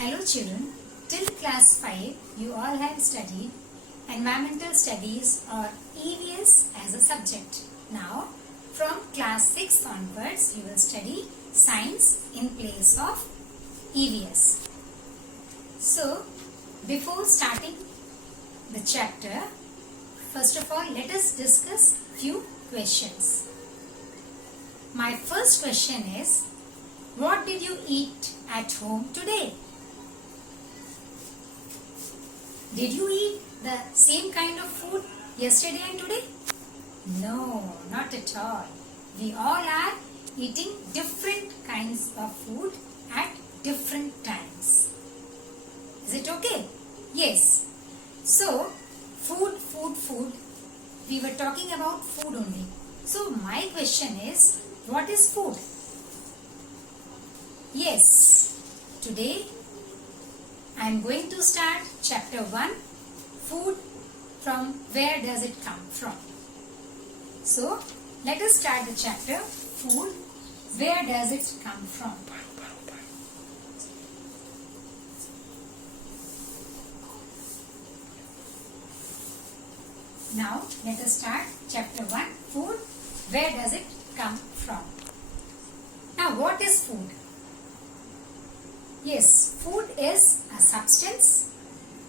Hello children, till class 5 you all have studied environmental studies or EVS as a subject. Now from class 6 onwards you will study science in place of EVS. So before starting the chapter, first of all let us discuss few questions. My first question is, what did you eat at home today? Did you eat the same kind of food yesterday and today? No, not at all. We all are eating different kinds of food at different times. Is it okay? Yes. So, food. We were talking about food only. So, my question is, what is food? Yes. Today, I am going to start chapter 1, food. From where does it come from? So, let us start the chapter, food. Where does it come from? Now, let us start chapter 1, food. Where does it come from? Now, what is food? Yes, food is a substance.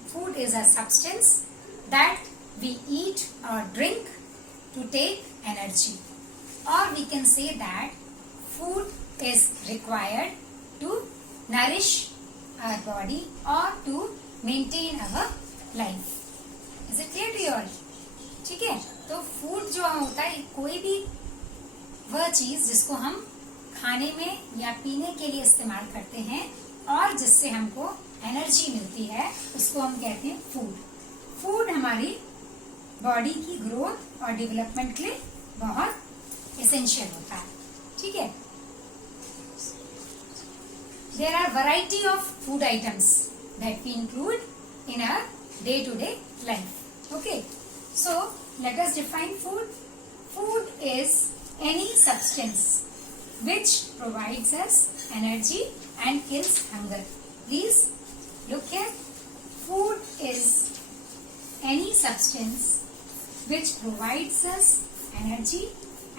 Food is a substance that we eat or drink to take energy. Or we can say that food is required to nourish our body or to maintain our life. Is it clear to you all? ठीक है, तो food जो होता है कोई भी वह चीज जिसको हम खाने में या पीने के लिए इस्तेमाल करते हैं और जिससे हमको एनर्जी मिलती है उसको हम कहते हैं फूड. फूड हमारी बॉडी की ग्रोथ और डेवलपमेंट के लिए बहुत एसेंशियल होता है. ठीक है. There are variety of food items that we include in our day to day life. Okay, so let us define food. Food is any substance which provides us energy and kills hunger. Please look here. Food is any substance which provides us energy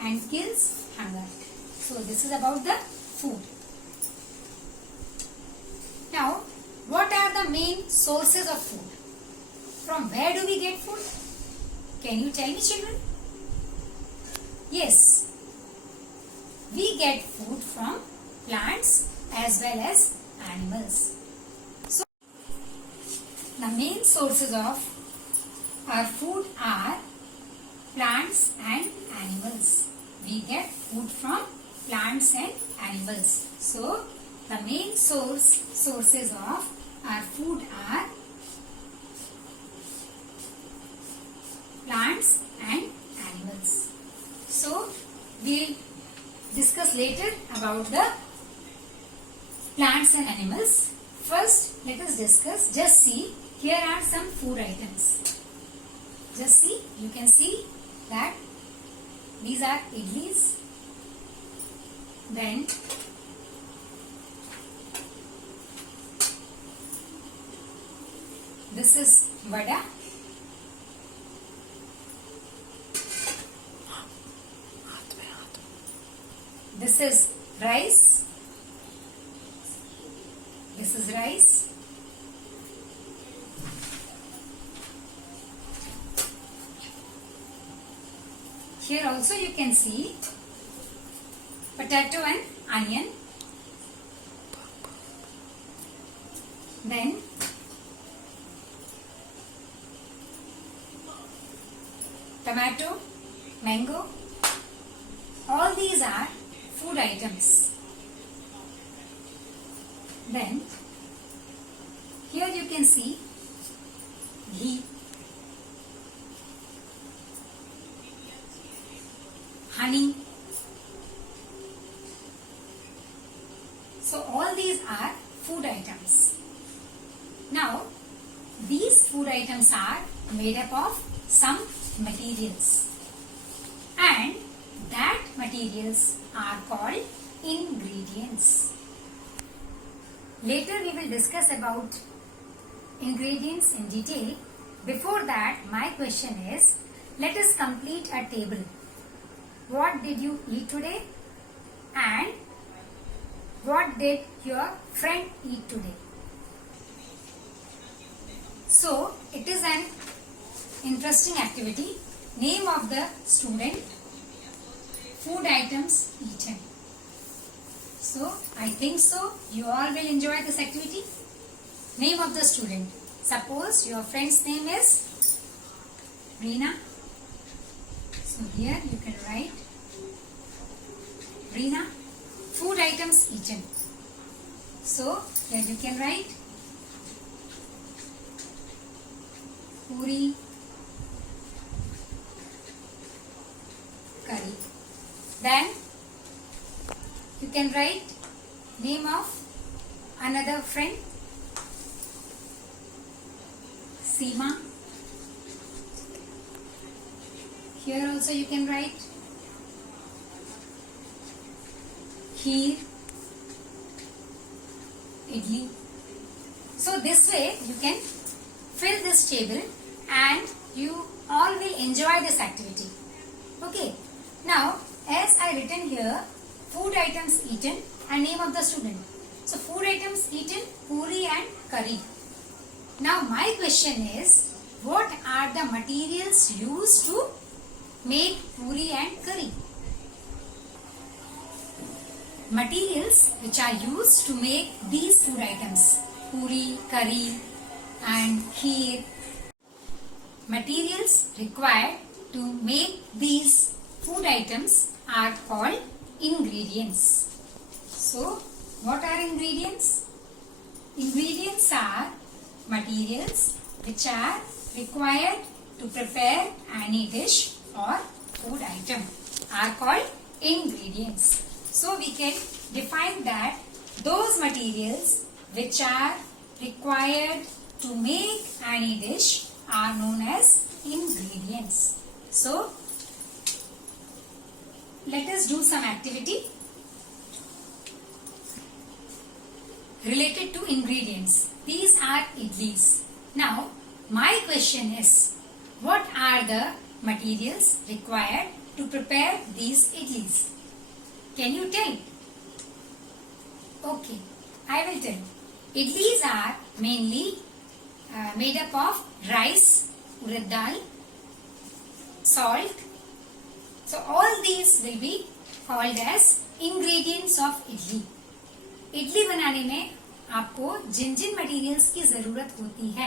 and kills hunger. So this is about the food. Now, what are the main sources of food? From where do we get food? Can you tell me, children? Yes, we get food from plants as well as animals. So, the main sources of our food are plants and animals. We get food from plants and animals. So, the main sources of our food are plants and animals. So, we'll discuss later about the plants and animals. First, let us discuss, just see, here are some food items. Just see, you can see that these are idlis. Then, this is vada. This is rice. This is rice. Here also you can see potato and onion. Then tomato, mango. All these are food items. Then here you can see ghee, honey. So all these are food items. Now these food items are made up of some materials, and that materials are called ingredients. Later we will discuss about ingredients in detail. Before that, my question is, let us complete a table. What did you eat today? And what did your friend eat today? So, it is an interesting activity. Name of the student, food items eaten. So, I think so you all will enjoy this activity. Name of the student. Suppose your friend's name is Reena. So, here you can write Reena, food items eaten. So, here you can write puri, curry. Then you can write name of another friend, Seema. Here also you can write kheer, idli. So this way you can fill this table and you all will enjoy this activity. Okay. Now, as I written here, food items eaten and name of the student. So, food items eaten, puri and curry. Now, my question is, what are the materials used to make puri and curry? Materials which are used to make these food items, puri, curry and kheer. Materials required to make these food items are called ingredients. So, what are ingredients? Ingredients are materials which are required to prepare any dish or food item are called ingredients. So, we can define that those materials which are required to make any dish are known as ingredients. So, let us do some activity related to ingredients. These are idlis. Now, my question is, what are the materials required to prepare these idlis? Can you tell? Okay, I will tell. Idlis are mainly made up of rice, urad dal, salt. So all these will be called as ingredients of idli. Idli बनाने में आपको जिन जिन materials की जरूरत होती है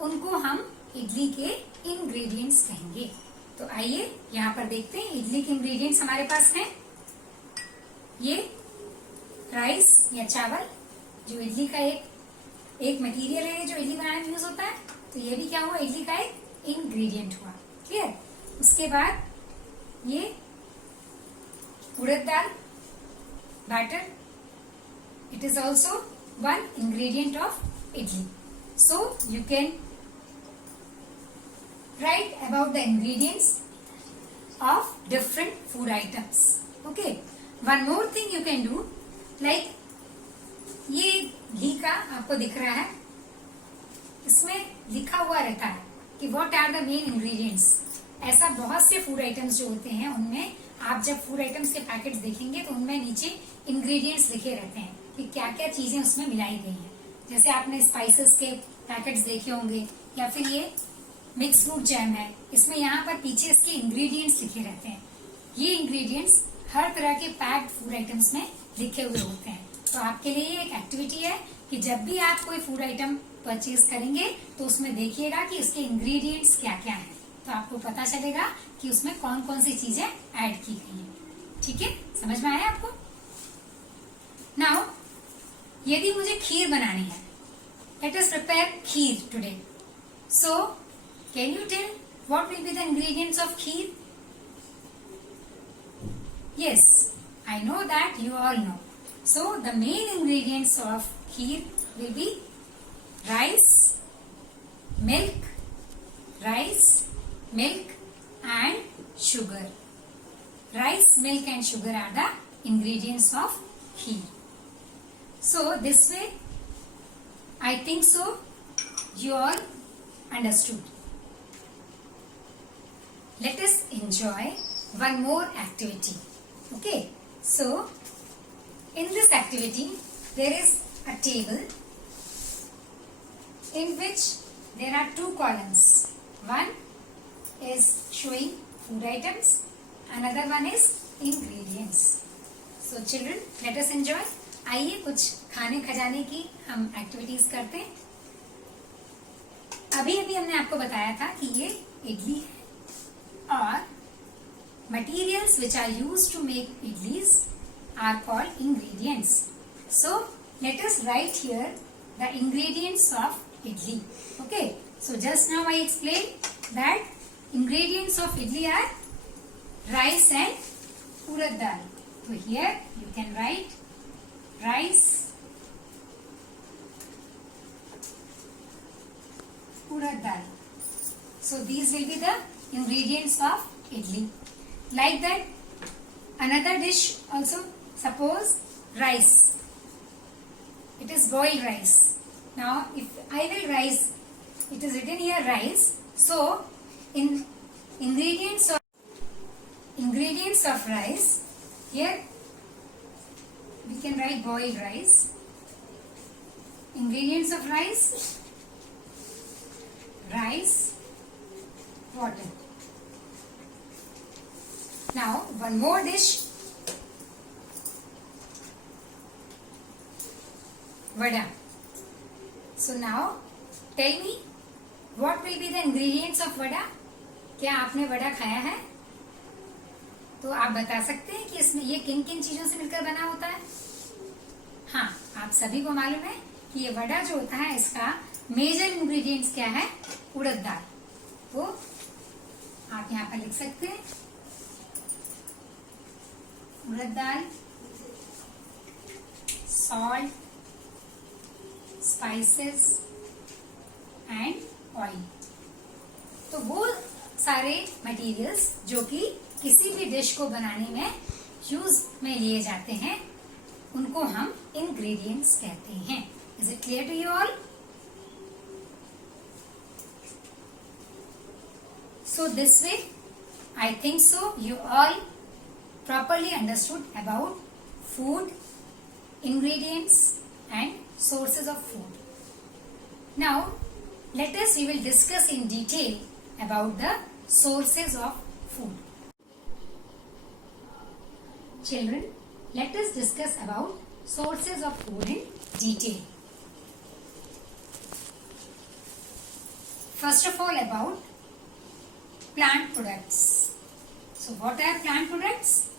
उनको हम इडली के इंग्रेडिएंट्स कहेंगे. तो आइए यहाँ पर देखते हैं इडली के इंग्रेडिएंट्स हमारे पास हैं. ये राइस या चावल जो इडली का एक मटेरियल है जो इडली बनाने में यूज होता है. तो ये भी क्या हुआ, इडली का एक इंग्रेडिएंट हुआ. क्लियर. उसके बाद ये उड़द दाल batter. It is also one ingredient of idli. So you can write about the ingredients of different food items. Okay. One more thing you can do, like ये घी का आपको दिख रहा है, इसमें लिखा हुआ रहता है कि what are the main ingredients. ऐसा बहुत से फूड आइटम्स जो होते हैं उनमें आप जब फूड आइटम्स के पैकेट्स देखेंगे तो उनमें नीचे इंग्रेडिएंट्स लिखे रहते हैं कि क्या क्या चीजें उसमें मिलाई गई हैं. जैसे आपने स्पाइसेस के पैकेट्स देखे होंगे या फिर ये मिक्स फ्रूट जैम है, इसमें यहाँ पर पीछे इसके इंग्रेडिएंट्स लिखे रहते हैं. ये इंग्रेडिएंट्स हर तरह के पैक्ड फूड आइटम्स में लिखे हुए होते हैं. तो आपके लिए ये एक एक्टिविटी है कि जब भी आप कोई फूड आइटम परचेज करेंगे तो उसमें देखिएगा कि इसके इंग्रेडिएंट्स क्या क्या हैं. तो आपको पता चलेगा कि उसमें कौन कौन सी चीजें ऐड की गई हैं. ठीक है, समझ में आया आपको. नाउ यदि मुझे खीर बनानी है, let us prepare kheer today. So can you tell what will be the ingredients of kheer? Yes, I know that you all know. So the main ingredients of kheer will be rice, milk, and sugar. Rice, milk and sugar are the ingredients of kheer. So this way I think so you all understood. Let us enjoy one more activity. Okay, so in this activity there is a table in which there are two columns. One is showing food items, another one is ingredients. So children, let us enjoy. आइए कुछ खाने खजाने की हम activities करते हैं. अभी अभी हमने आपको बताया था कि ये इडली है और materials which are used to make idlis are called ingredients. So let us write here the ingredients of idli. Okay, so just now I explained that ingredients of idli are rice and urad dal. So here you can write rice, urad dal. So these will be the ingredients of idli. Like that, another dish also, suppose rice. It is boiled rice. Now if I will rice, it is written here rice. So in ingredients of rice, here we can write boiled rice. Ingredients of rice, water. Now one more dish, vada. So now tell me what will be the ingredients of vada. क्या आपने वड़ा खाया है? तो आप बता सकते हैं कि इसमें ये किन किन चीजों से मिलकर बना होता है? हाँ, आप सभी को मालूम है कि ये वड़ा जो होता है इसका मेजर इंग्रेडिएंट्स क्या है? उड़द दाल. तो आप यहाँ पर लिख सकते हैं उड़द दाल, salt, spices and oil. तो वो सारे मटेरियल्स जो कि किसी भी डिश को बनाने में यूज में लिए जाते हैं उनको हम इंग्रेडिएंट्स कहते हैं. Is it clear to you all? So this way, I think so you all properly understood about food, ingredients and sources of food. Now we will discuss in detail about the sources of food. Children, let us discuss about sources of food in detail. First of all, about plant products. So what are plant products?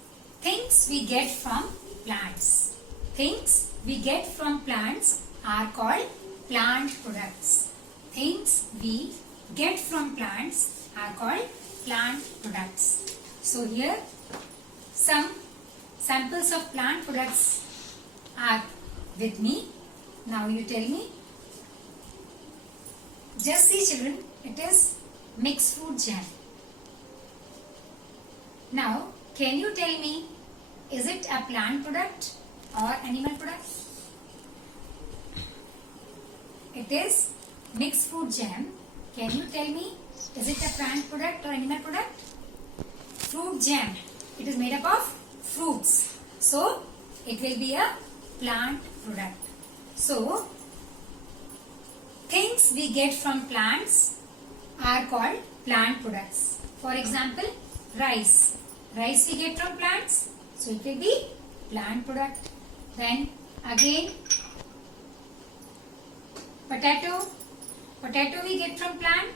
Things we get from plants. Things we get from plants are called plant products. Things we get from plants are called plant products. So here some samples of plant products are with me. Now you tell me. Just see children, it is mixed fruit jam. Now can you tell me, is it a plant product or animal product? It is mixed fruit jam. Can you tell me, is it a plant product or animal product? Fruit jam, it is made up of fruits, so it will be a plant product. So things we get from plants are called plant products. For example, rice. Rice we get from plants, so it will be plant product. Then again potato. Potato we get from plant,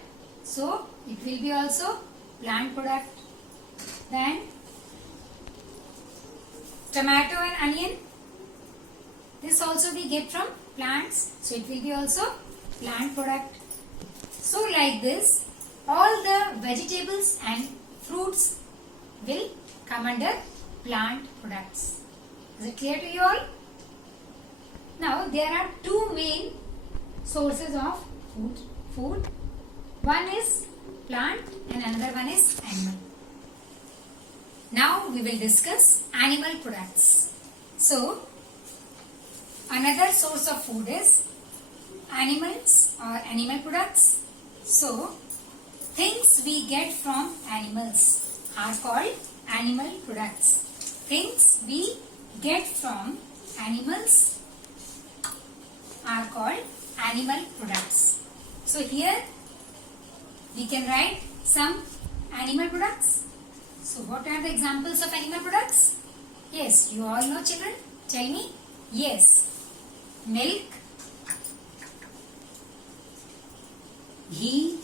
so it will be also plant product. Then tomato and onion. This also we get from plants, so it will be also plant product. So like this, all the vegetables and fruits will come under plant products. Is it clear to you all? Now there are two main sources of food. One is plant and another one is animal. Now we will discuss animal products. So another source of food is animals or animal products. So, things we get from animals are called animal products. Things we get from animals are called animal products. So, here we can write some animal products. So, what are the examples of animal products? Yes, you all know, children. Tell me. Yes. Milk, ghee,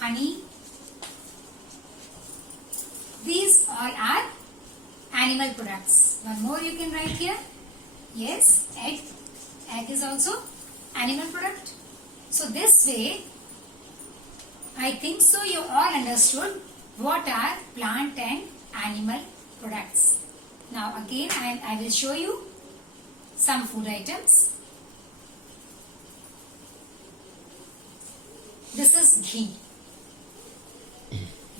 honey. These all are animal products. One more you can write here. Yes, egg. Egg is also animal product. So this way, I think so you all understood what are plant and animal products. Now again I will show you some food items. This is ghee.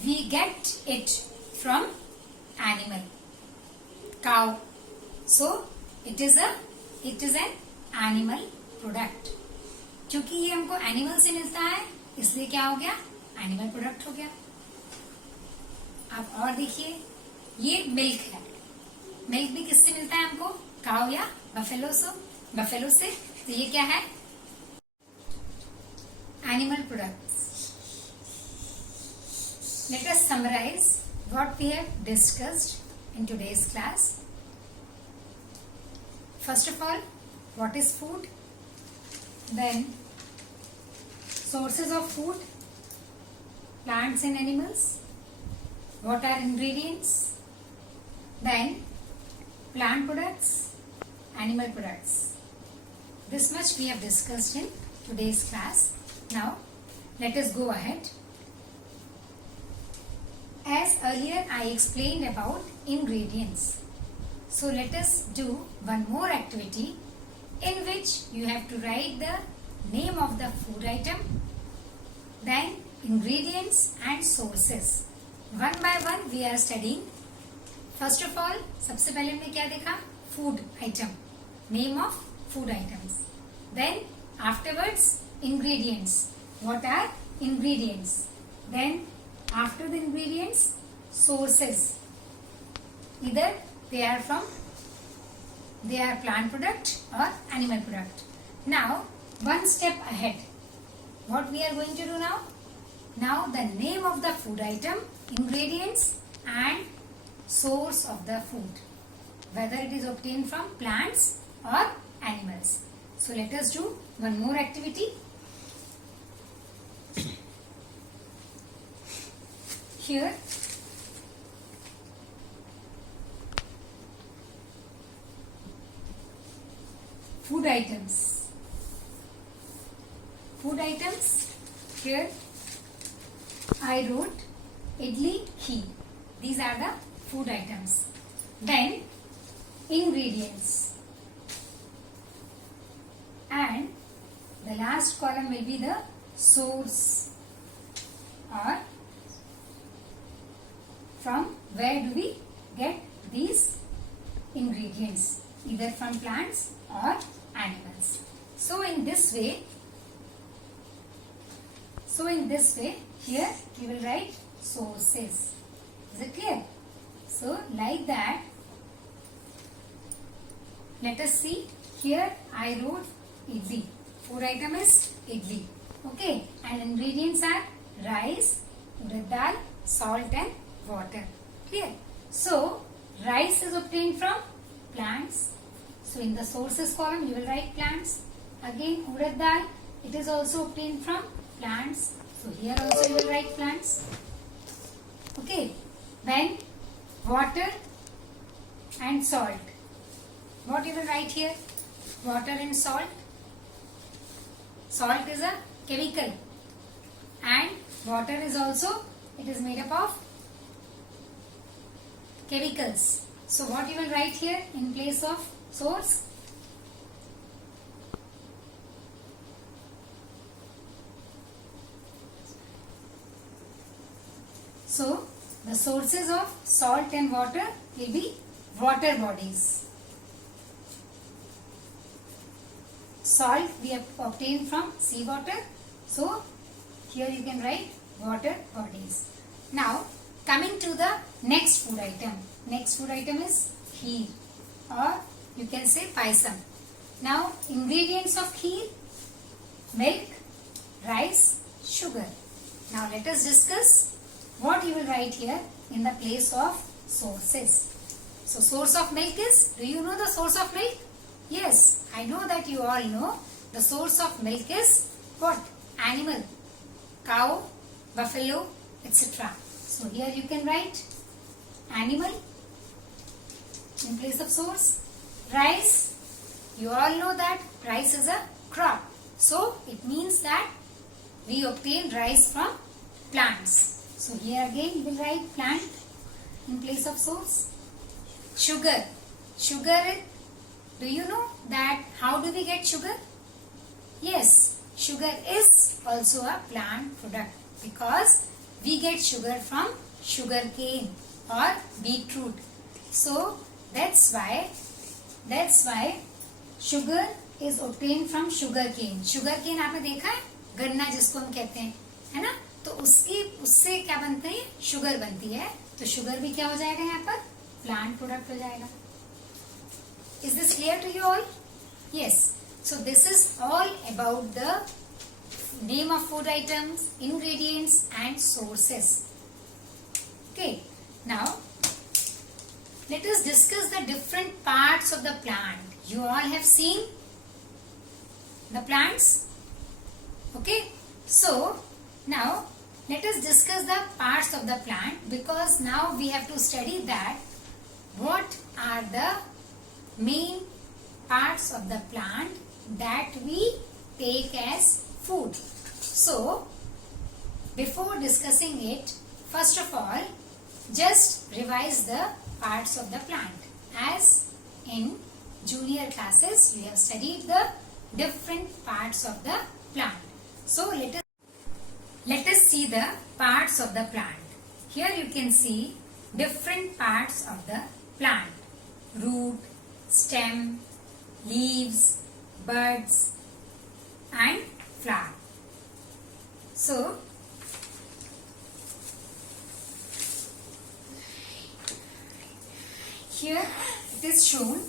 We get it from animal, cow. So it is an animal product. क्योंकि ये हमको animal से मिलता है इसलिए क्या हो गया, एनिमल प्रोडक्ट हो गया. आप और देखिए, ये मिल्क है. मिल्क भी किससे मिलता है हमको, काऊ या बफेलो से. तो ये क्या है, animal products. Let us summarise what we have discussed in today's class. First of all, what is food, then sources of food, plants and animals, what are ingredients, then plant products, animal products. This much we have discussed in today's class. Now let us go ahead. As earlier I explained about ingredients, so let us do one more activity in which you have to write the name of the food item, then ingredients and sources. One by one we are studying. First of all, सबसे पहले हमने क्या देखा, food item, name of food items. Then afterwards ingredients. What are ingredients? Then after the ingredients, sources. Either they are plant product or animal product. Now one step ahead, what we are going to do now? Now the name of the food item, ingredients and source of the food, whether it is obtained from plants or animals. So let us do one more activity. Here food items. Here I wrote idli, ghee. These are the food items. Then ingredients, and the last column will be the source, or from where do we get these ingredients, either from plants or animals. So in this way here we will write sources. Is it clear? So like that, let us see. Here I wrote idli. Food item is idli. Okay, and ingredients are rice, urad dal, salt and water. Clear? So rice is obtained from plants. So in the sources column you will write plants. Again urad dal, it is also obtained from plants. So here also you will write plants. Okay. Then water and salt. What you will write here? Water and salt. Salt is a chemical, and water is also, it is made up of chemicals. So what you will write here in place of source? So the sources of salt and water will be water bodies. salt we have obtained from sea water. So here you can write water bodies. Now coming to the next food item. Next food item is kheer, or you can say paisam. Now ingredients of kheer: milk, rice, sugar. Now let us discuss what you will write here in the place of sources. So source of milk is, do you know the source of milk? Yes, I know that you all know. The source of milk is what? Animal, cow, buffalo, etc. So here you can write animal in place of source. Rice, you all know that rice is a crop. So it means that we obtain rice from plants. So here again you will write plant in place of source. Sugar. Sugar, do you know that how do we get sugar? Yes, sugar is also a plant product because we get sugar from sugar cane or beetroot. So that's why sugar is obtained from sugar cane. Sugar cane आपने देखा है, गन्ना जिसको हम कहते हैं, है ना? तो उससे क्या बनते हैं? शुगर बनती है. तो शुगर भी क्या हो जाएगा यहाँ पर? प्लांट प्रोडक्ट हो जाएगा. Is this clear to you all? Yes. So this is all about the name of food items, ingredients and sources. Okay. Now let us discuss the different parts of the plant. You all have seen the plants. Okay. So now let us discuss the parts of the plant, because now we have to study that what are the main parts of the plant that we take as food. So before discussing it, first of all, just revise the parts of the plant. As in junior classes you have studied the different parts of the plant. So let us see the parts of the plant. Here you can see different parts of the plant: root, stem, leaves, buds and flower. So here it is shown.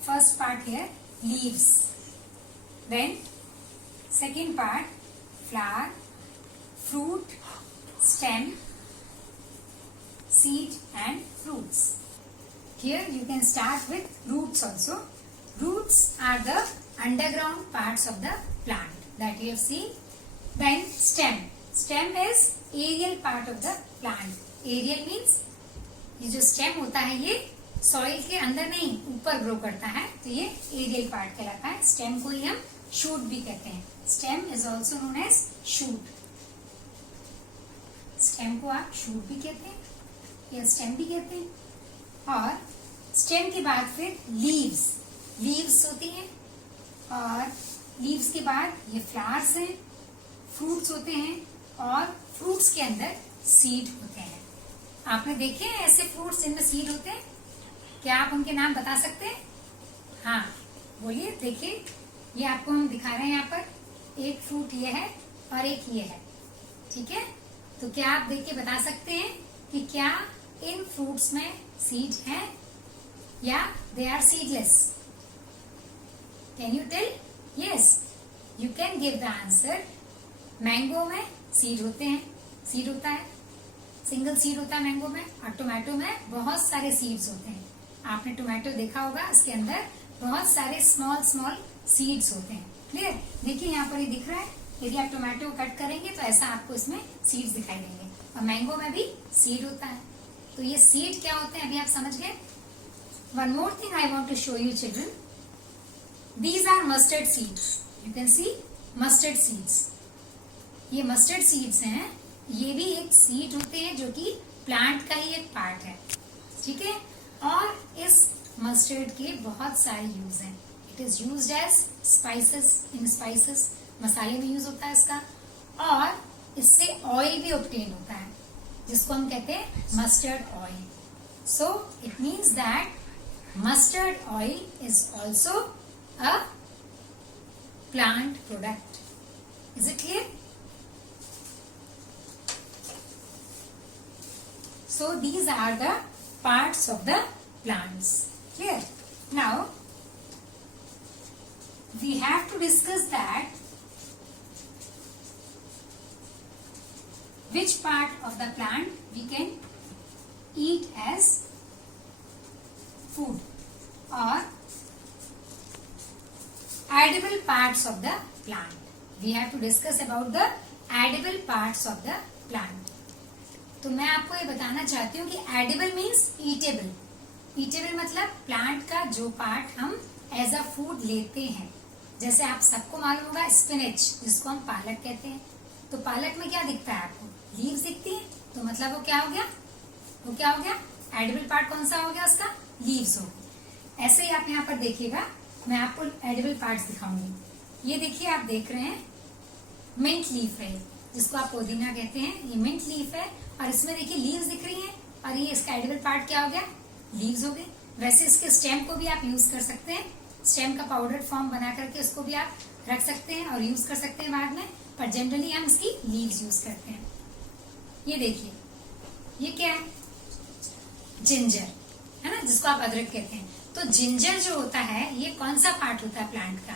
First part here, leaves. Then second part, flower, fruit, stem, seed and fruits. Here you can start with roots also. Roots are the underground parts of the plant that you have seen. Then stem. Stem is aerial part of the plant. Aerial means ये जो stem होता है ये soil के अंदर नहीं ऊपर grow करता है, तो ये एरियल पार्ट कहलाता है. स्टेम को ही हम शूट भी कहते हैं. Stem is also known as shoot. Stem को आप शूट भी कहते हैं या स्टेम भी कहते हैं. और स्टेम के बाद फिर लीव्स. लीव्स होती हैं, और लीव्स के बाद ये फ्लावर्स हैं, फ्रूट्स होते हैं, और फ्रूट्स के अंदर सीड होते हैं. आपने देखे हैं ऐसे फ्रूट्स जिनमें सीड होते हैं? क्या आप उनके नाम बता सकते हैं? हाँ बोलिए. देखिए ये आपको हम दिखा रहे हैं यहाँ पर. एक फ्रूट ये है और एक ये है. ठीक है, तो क्या आप देख के बता सकते हैं कि क्या इन फ्रूट्स में सीड है या they are seedless? Can you tell? Yes, you can give the answer. Mango में सीड होते हैं, सीड होता है, सिंगल सीड होता है मैंगो में. और टोमेटो में बहुत सारे सीड्स होते हैं. आपने टोमेटो देखा होगा, इसके अंदर बहुत सारे स्मॉल स्मॉल सीड्स होते हैं. क्लियर? देखिए यहाँ पर ये दिख रहा है. यदि आप टोमेटो कट करेंगे तो ऐसा आपको इसमें सीड्स दिखाई देंगे. और मैंगो में भी सीड होता है. तो ये सीड क्या होते हैं अभी आप समझ गए. One more thing I want to show you children. These are mustard seeds. You can see mustard seeds. ये मस्टर्ड सीड्स हैं. ये भी एक सीड होते हैं जो कि प्लांट का ही एक पार्ट है. ठीक है, और इस मस्टर्ड के बहुत सारे यूज हैं. It is used as spices. In spices मसाले में यूज होता है इसका. और इससे ऑयल भी ऑब्टेन होता है जिसको हम कहते हैं mustard oil. So it means that mustard oil is also a plant product. Is it clear? So these are the parts of the plants. Clear? Now we have to discuss that which part of the plant we can eat as food or edible parts of the plant. We have to discuss about the edible parts of the plant. तो मैं आपको ये बताना चाहती हूँ कि edible means eatable. Eatable मतलब plant का जो पार्ट हम एज अ फूड लेते हैं। जैसे आप सबको मालूम होगा स्पिनच, जिसको हम पालक कहते हैं। तो पालक में क्या दिखता है आपको? लीव्स दिखती है। तो मतलब वो क्या हो गया? वो क्या हो गया? एडिबल पार्ट कौन सा हो गया उसका? लीव्स हो गई। ऐसे ही आप यहाँ पर देखिएगा, मैं आपको एडिबल पार्ट्स दिखाऊंगी। ये देखिए, आप देख रहे हैं मिंट लीफ है, जिसको आप पुदीना कहते हैं। ये मिंट लीफ है और इसमें देखिए लीव्स दिख रही हैं और ये इसका एडिबल पार्ट क्या हो गया? लीव्स हो गए। वैसे इसके स्टेम को भी आप यूज कर सकते हैं। स्टेम का पाउडर फॉर्म बना करके उसको भी आप रख सकते हैं और यूज कर सकते हैं बाद में, पर जनरली हम इसकी लीव्स यूज करते हैं। ये देखिए, ये क्या है? जिंजर है ना, जिसको आप अदरक कहते हैं। तो जिंजर जो होता है ये कौन सा पार्ट होता है प्लांट का?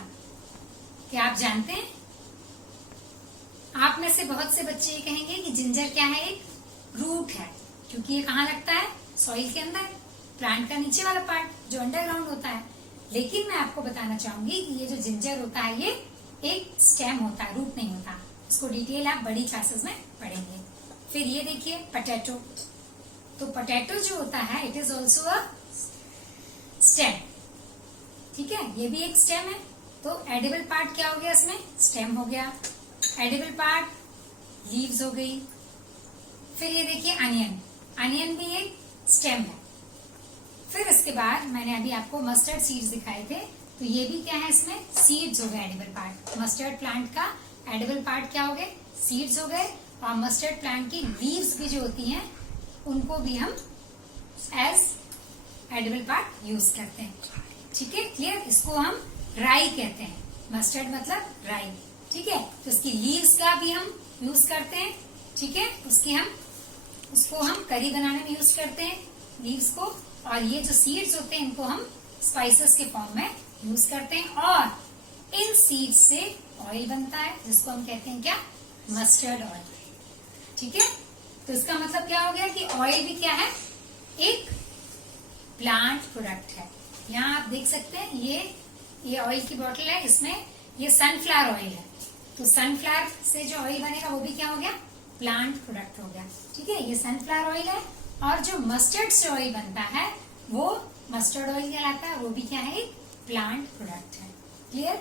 क्या आप जानते हैं? आप में से बहुत से बच्चे ये कहेंगे कि जिंजर क्या है? एक रूट है, क्योंकि ये कहाँ लगता है? सॉइल के अंदर, प्लांट का नीचे वाला पार्ट जो अंडरग्राउंड होता है। लेकिन मैं आपको बताना चाहूंगी कि ये जो जिंजर होता है ये एक स्टेम होता है, रूट नहीं होता। इसको डिटेल आप बड़ी क्लासेस में पढ़ेंगे। फिर ये देखिए पोटैटो। तो पोटैटो जो होता है it is also a stem. ठीक है, ये भी एक स्टेम है। तो एडिबल पार्ट क्या हो गया इसमें? स्टेम हो गया। एडिबल पार्ट लीव्स हो गई। फिर ये देखिए अनियन, अनियन भी एक स्टेम है। फिर इसके बाद मैंने अभी आपको मस्टर्ड सीड्स दिखाए थे, तो ये भी क्या है? इसमें सीड्स हो गए एडिबल पार्ट। मस्टर्ड प्लांट का एडिबल पार्ट क्या हो गए? सीड्स हो गए। और मस्टर्ड प्लांट की लीव्स भी जो होती हैं उनको भी हम एज एडिबल पार्ट यूज करते हैं। ठीक है, क्लियर? इसको हम राई कहते हैं। मस्टर्ड मतलब राई। ठीक है, तो इसकी लीव्स का भी हम यूज करते हैं। ठीक है, उसको हम करी बनाने में यूज करते हैं लीव्स को। और ये जो सीड्स होते हैं इनको हम स्पाइसेस के फॉर्म में यूज करते हैं। और इन सीड्स से ऑयल बनता है, जिसको हम कहते हैं क्या? Mustard oil. ठीक है, तो इसका मतलब क्या हो गया कि ऑयल भी क्या है? एक प्लांट प्रोडक्ट है। यहाँ आप देख सकते हैं ये ऑयल की बोतल है, इसमें ये सनफ्लावर ऑयल है। तो सनफ्लावर से जो ऑयल बनेगा वो भी क्या हो गया? प्लांट प्रोडक्ट हो गया। ठीक है, ये सनफ्लावर ऑयल है। और जो मस्टर्ड से ऑयल बनता है वो मस्टर्ड ऑयल कहलाता है, वो भी क्या है? एक प्लांट प्रोडक्ट है। क्लियर?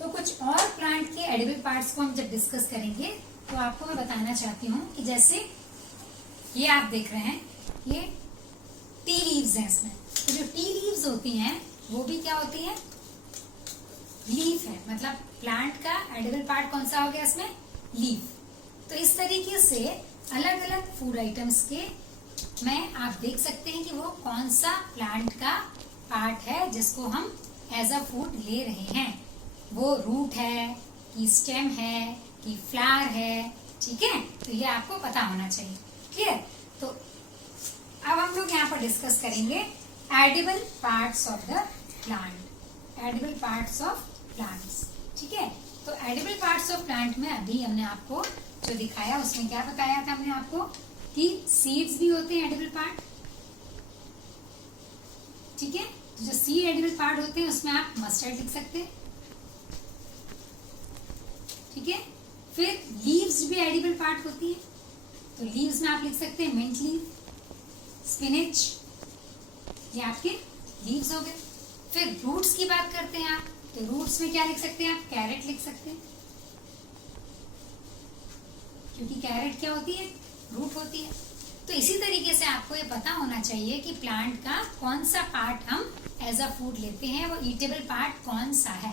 तो कुछ और प्लांट के एडिबल पार्ट्स को हम जब डिस्कस करेंगे तो आपको मैं बताना चाहती हूँ कि जैसे ये आप देख रहे हैं, ये टी लीव्स हैं इसमें। तो जो टी लीव्स होती हैं वो भी क्या होती है? लीफ है। मतलब प्लांट का एडिबल पार्ट कौन सा हो गया इसमें? लीफ। तो इस तरीके से अलग अलग फूड आइटम्स के में आप देख सकते हैं कि वो कौन सा प्लांट का पार्ट है जिसको हम एज अ फूड ले रहे हैं। वो रूट है कि स्टेम है कि फ्लावर है। ठीक है, तो ये आपको पता होना चाहिए। क्लियर? तो अब हम लोग यहाँ पर डिस्कस करेंगे edible parts of the plant. Edible parts of plants. ठीक है, तो एडिबल पार्ट्स ऑफ प्लांट में अभी हमने आपको जो दिखाया उसमें क्या बताया था हमने आपको कि सीड्स भी होते हैं एडिबल पार्ट। ठीक है, तो जो सीड एडिबल पार्ट होते हैं उसमें आप मस्टर्ड लिख सकते हैं। ठीक है, फिर लीव्स भी एडिबल पार्ट होती है, तो लीव्स में आप लिख सकते हैं मिंट लीव, स्पिनच, ये आपके लीव्स हो गए। फिर रूट्स की बात करते हैं आप, तो रूट्स में क्या लिख सकते हैं आप? कैरेट लिख सकते हैं, क्योंकि कैरेट क्या होती है? रूट होती है। तो इसी तरीके से आपको ये पता होना चाहिए कि प्लांट का कौन सा पार्ट हम एज अ फूड लेते हैं, वो ईटेबल पार्ट कौन सा है।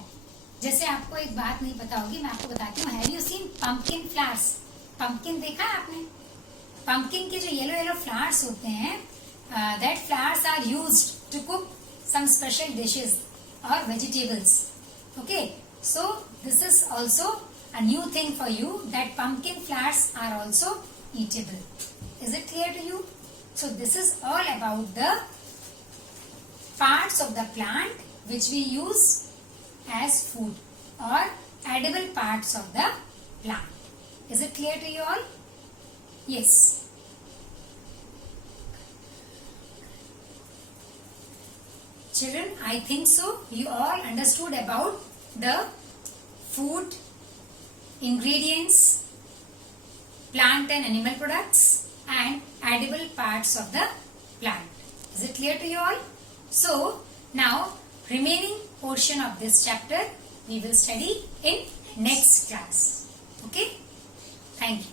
जैसे आपको एक बात नहीं पता होगी, मैं आपको बताती हूँ। Have you seen pumpkin flowers? Pumpkin देखा है आपने? पंपकिन के जो येलो येलो फ्लावर्स होते हैं that flours are used to cook some special dishes or vegetables. Okay, so this is also a new thing for you, that pumpkin flours are also eatable. Is it clear to you? So this is all about the parts of the plant which we use as food or edible parts of the plant. Is it clear to you all? Yes. Children, I think so you all understood about the food, ingredients, plant and animal products and edible parts of the plant. Is it clear to you all? So, now remaining portion of this chapter we will study in next class. Okay? Thank you.